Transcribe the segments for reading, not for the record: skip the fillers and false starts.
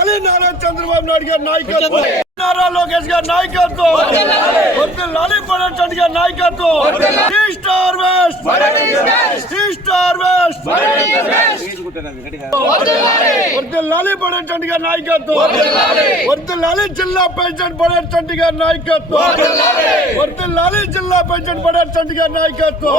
వర్ధిల్లాలి నారా చంద్రబాబు నాయుడు గారి నాయకత్వం, నారా లోకేష్ గారి నాయకత్వం, వర్ధిల్లాలి పడేటండి గారి నాయకత్వం, స్టార్ వెస్ట్, స్టార్ వెస్ట్, వర్ధిల్లాలి పడేటండి గారి నాయకత్వం, వర్ధిల్లాలి జిల్లా పెన్షన్ పడేటండి గారి నాయకత్వం, వర్ధిల్లాలి జిల్లా పెన్షన్ పడేటండి గారి నాయకత్వం.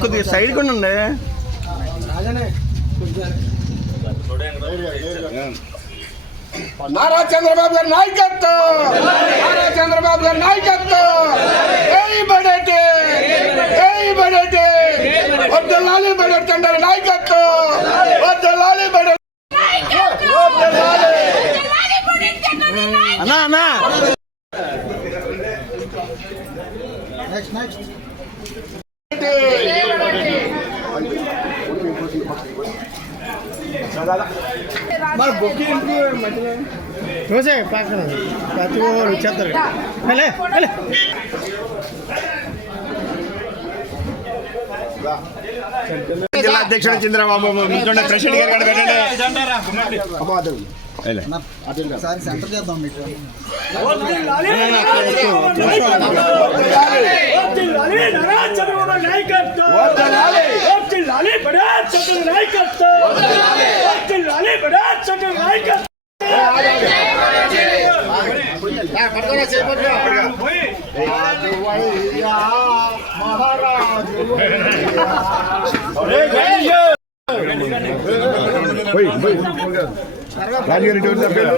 కొద్దిగా సైడ్ కూడా ఉండే నారా చంద్రబాబు గారి నాయకత్వం, నారా చంద్రబాబు గారి నాయకత్వం, వర్ధిల్లాలి బడేటండి నాయకత్వం, వర్ధిల్లాలి అన్నా అన్నా మరి బొక్కి చూసే పక్కన ప్రతి ఒక్కరు చెప్తారు. జిల్లా అధ్యక్షుడు చంద్రబాబు ప్రెసిడెంట్ గారు పెట్టండి. సెంటర్ చేద్దాం మీకు.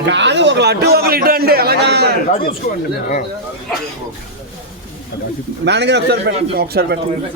కాదు ఒక అటు ఒక ఇటు అండి అలాగా మేనేజర్ ఒకసారి పెట్టండి, ఒకసారి పెట్టండి.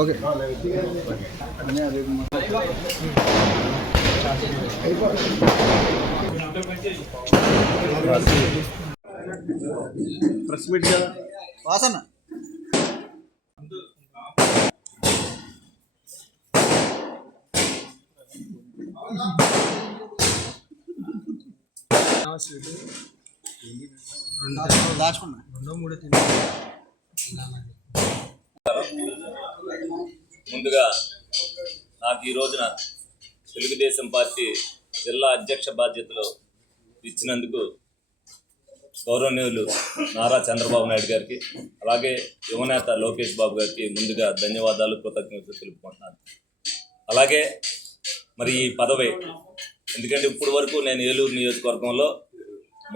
ఓకే ప్రెస్ మీట్ వాసన ముందుగా నాకు ఈ రోజున తెలుగుదేశం పార్టీ జిల్లా అధ్యక్ష బాధ్యతలు ఇచ్చినందుకు గౌరవనీయులు నారా చంద్రబాబు నాయుడు గారికి, అలాగే యువనేత లోకేష్ బాబు గారికి ముందుగా ధన్యవాదాలు, కృతజ్ఞతలు తెలుపుకుంటున్నాను. అలాగే మరి ఈ పదవి, ఎందుకంటే ఇప్పుడు వరకు నేను ఏలూరు నియోజకవర్గంలో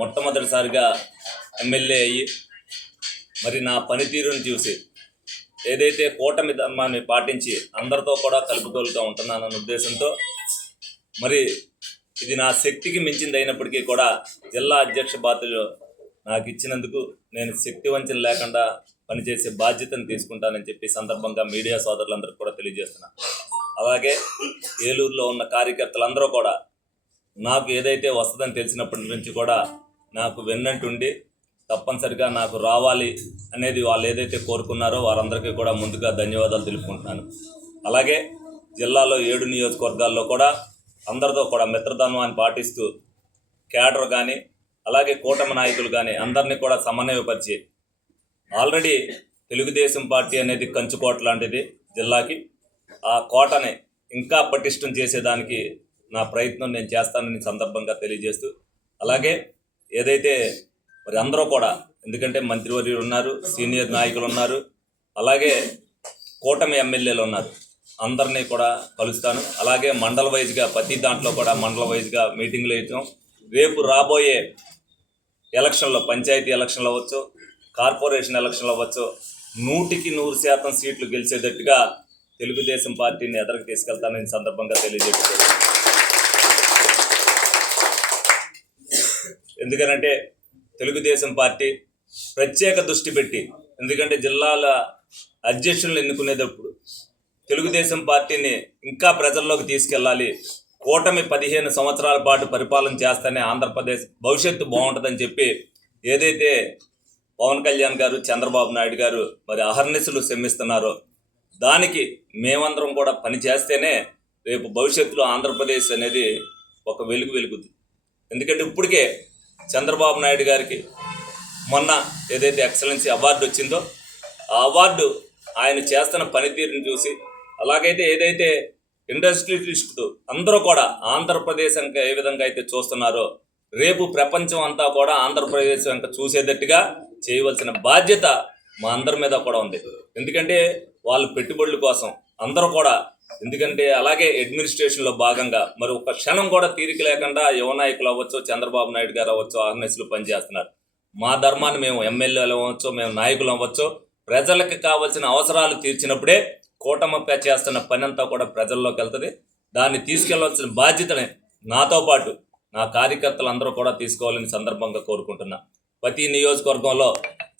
మొట్టమొదటిసారిగా ఎమ్మెల్యే అయ్యి మరి నా పనితీరుని చూసి ఏదైతే కూటమి ధర్మాన్ని పాటించి అందరితో కూడా కలుపుకోలుగా ఉంటున్నానన్న ఉద్దేశంతో మరి ఇది నా శక్తికి మించింది అయినప్పటికీ కూడా జిల్లా అధ్యక్ష బాధ్యతలు నాకు ఇచ్చినందుకు నేను శక్తి వంచన లేకుండా పనిచేసే బాధ్యతను తీసుకుంటానని చెప్పి సందర్భంగా మీడియా సోదరులందరికీ కూడా తెలియజేస్తున్నాను. అలాగే ఏలూరులో ఉన్న కార్యకర్తలందరూ కూడా నాకు ఏదైతే వస్తుందని తెలిసినప్పటి నుంచి కూడా నాకు వెన్నంటుండి తప్పనిసరిగా నాకు రావాలి అనేది వాళ్ళు ఏదైతే కోరుకున్నారో వారందరికీ కూడా ముందుగా ధన్యవాదాలు తెలుపుకుంటున్నాను. అలాగే జిల్లాలో 7 నియోజకవర్గాల్లో కూడా అందరితో కూడా మిత్రధర్మాన్ని పాటిస్తూ క్యాడర్ కానీ అలాగే కూటమి నాయకులు కానీ అందరినీ కూడా సమన్వయపరిచి ఆల్రెడీ తెలుగుదేశం పార్టీ అనేది కంచుకోట లాంటిది జిల్లాకి. ఆ కోటని ఇంకా పటిష్టం చేసేదానికి నా ప్రయత్నం నేను చేస్తానని సందర్భంగా తెలియజేస్తూ, అలాగే ఏదైతే మరి అందరూ కూడా, ఎందుకంటే మంత్రివర్యులు ఉన్నారు, సీనియర్ నాయకులు ఉన్నారు, అలాగే కూటమి ఎమ్మెల్యేలు ఉన్నారు, అందరినీ కూడా కలుస్తాను. అలాగే మండల వైజ్గా ప్రతి దాంట్లో కూడా మండల వైజ్గా మీటింగ్లు వేయటం, రేపు రాబోయే ఎలక్షన్లో పంచాయతీ ఎలక్షన్లు అవ్వచ్చు, కార్పొరేషన్ ఎలక్షన్లు అవ్వచ్చు, 100% సీట్లు గెలిచేటట్టుగా తెలుగుదేశం పార్టీని ఎదరికి తీసుకెళ్తానని సందర్భంగా తెలియజేస్తున్నారు. ఎందుకనంటే తెలుగుదేశం పార్టీ ప్రత్యేక దృష్టి పెట్టి, ఎందుకంటే జిల్లాల అధ్యక్షులను ఎన్నుకునేటప్పుడు తెలుగుదేశం పార్టీని ఇంకా ప్రజల్లోకి తీసుకెళ్ళాలి, కూటమి 15 సంవత్సరాల పాటు పరిపాలన చేస్తేనే ఆంధ్రప్రదేశ్ భవిష్యత్తు బాగుంటుందని చెప్పి ఏదైతే పవన్ కళ్యాణ్ గారు, చంద్రబాబు నాయుడు గారు మరి అహర్నిశలు శ్రమిస్తున్నారో దానికి మేమందరం కూడా పని చేస్తేనే రేపు భవిష్యత్తులో ఆంధ్రప్రదేశ్ అనేది ఒక వెలుగుతుంది. ఎందుకంటే ఇప్పటికే చంద్రబాబు నాయుడు గారికి మొన్న ఏదైతే ఎక్సలెన్సీ అవార్డు వచ్చిందో ఆ అవార్డు ఆయన చేస్తున్న పనితీరుని చూసి, అలాగైతే ఏదైతే ఇండస్ట్రియలిస్టులు అందరూ కూడా ఆంధ్రప్రదేశ్ అంక ఏ విధంగా అయితే చూస్తున్నారో రేపు ప్రపంచం అంతా కూడా ఆంధ్రప్రదేశ్ అంక చూసేటట్టుగా చేయవలసిన బాధ్యత మా అందరి మీద కూడా ఉంది. ఎందుకంటే వాళ్ళు పెట్టుబడుల కోసం అందరూ కూడా, ఎందుకంటే అలాగే అడ్మినిస్ట్రేషన్లో భాగంగా మరి ఒక క్షణం కూడా తీరిక లేకుండా యువ నాయకులు అవ్వచ్చు, చంద్రబాబు నాయుడు గారు అవ్వచ్చు, ఆర్ఎన్ఎస్లు పనిచేస్తున్నారు. మా ధర్మాన్ని మేము ఎమ్మెల్యేలు అవ్వచ్చు, మేము నాయకులు అవ్వచ్చు, ప్రజలకు కావాల్సిన అవసరాలు తీర్చినప్పుడే కూటమి చేస్తున్న పని అంతా కూడా ప్రజల్లోకి వెళ్తుంది. దాన్ని తీసుకెళ్లవలసిన బాధ్యతని నాతో పాటు నా కార్యకర్తలు అందరూ కూడా తీసుకోవాలని సందర్భంగా కోరుకుంటున్నా. ప్రతి నియోజకవర్గంలో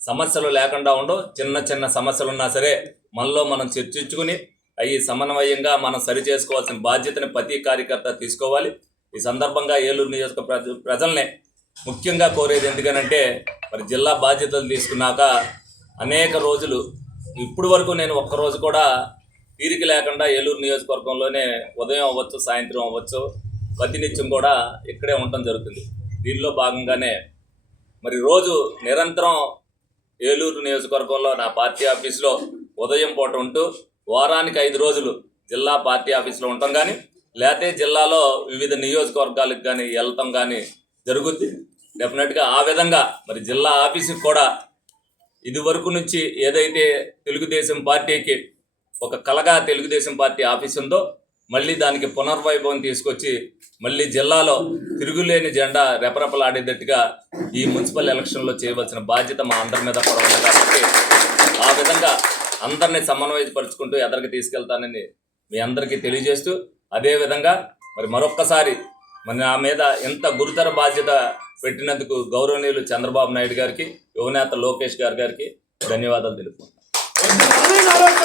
సమస్యలు లేకుండా ఉండవు, చిన్న సమస్యలు ఉన్నా సరే మనలో మనం చర్చించుకుని అవి సమన్వయంగా మనం సరి చేసుకోవాల్సిన బాధ్యతని ప్రతి కార్యకర్త తీసుకోవాలి. ఈ సందర్భంగా ఏలూరు నియోజకవర్గ ప్రజల్ని ముఖ్యంగా కోరేది ఎందుకనంటే మరి జిల్లా బాధ్యతలు తీసుకున్నాక అనేక రోజులు ఇప్పుడు వరకు నేను ఒక్కరోజు కూడా తీరిక లేకుండా ఏలూరు నియోజకవర్గంలోనే ఉదయం అవ్వచ్చు, సాయంత్రం అవ్వచ్చు, ప్రతినిత్యం కూడా ఇక్కడే ఉండటం జరుగుతుంది. దీనిలో భాగంగానే మరి రోజు నిరంతరం ఏలూరు నియోజకవర్గంలో నా పార్టీ ఆఫీస్లో ఉదయం పూట ఉంటూ వారానికి 5 రోజులు జిల్లా పార్టీ ఆఫీస్లో ఉండటం కానీ లేకపోతే జిల్లాలో వివిధ నియోజకవర్గాలకు కానీ వెళ్తాం కానీ జరుగుద్ది. డెఫినెట్గా ఆ విధంగా మరి జిల్లా ఆఫీసుకి కూడా ఇది వరకు నుంచి ఏదైతే తెలుగుదేశం పార్టీకి ఒక కలగా తెలుగుదేశం పార్టీ ఆఫీస్ ఉందో మళ్ళీ దానికి పునర్వైభవం తీసుకొచ్చి మళ్ళీ జిల్లాలో తిరుగులేని జెండా రెపరెపలాడేటట్టుగా ఈ మున్సిపల్ ఎలక్షన్లో చేయవలసిన బాధ్యత మా అందరి మీద కూడా ఉంది. కాబట్టి ఆ విధంగా అందరినీ సమన్వయపరుచుకుంటూ ఎదరికి తీసుకెళ్తానని మీ అందరికీ తెలియజేస్తూ, అదేవిధంగా మరి మరొక్కసారి మరి నా మీద ఎంత గురుతర బాధ్యత పెట్టినందుకు గౌరవనీయులు చంద్రబాబు నాయుడు గారికి, యువనేత లోకేష్ గారికి ధన్యవాదాలు తెలుపుతున్నాను.